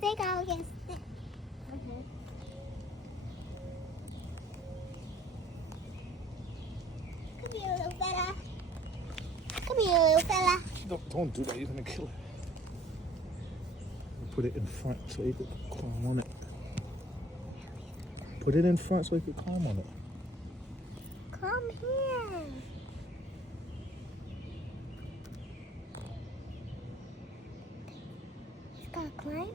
think I'll get stick. Okay. Come here, little fella. Come here, little fella. Don't do that. You're gonna kill it. Put it in front so you could climb on it. Put it in front so you could climb on it. Come here. He's gotta climb.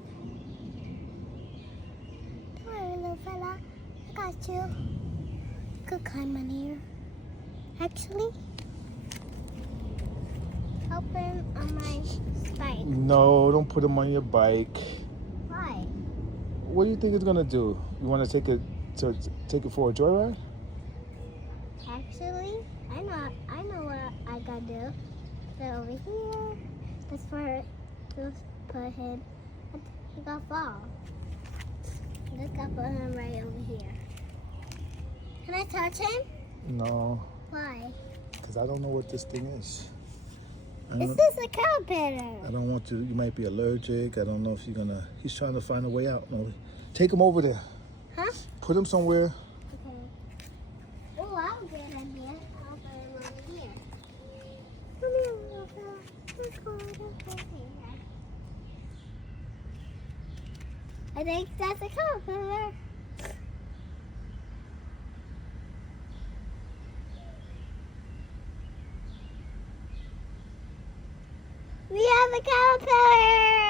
Don't worry, little fella. I got you. You could climb on here. Actually, help him on my spike. No, don't put him on your bike. Why? What do you think it's gonna do? You want to take it for a joyride? Actually, I know what I gotta do. Put it over here. That's for just put him. He got fall. Just gotta put him right over here. Can I touch him? No, Why? because I don't know what this thing is. This is a caterpillar. I don't want to. You might be allergic. I don't know if you're gonna. He's trying to find a way out, Noli. Take him over there. Huh? Put him somewhere. Okay. Oh, I have a good idea. I'll put him over here. Come here, little fella. Let's go over here. I think that's a caterpillar. We have a caterpillar!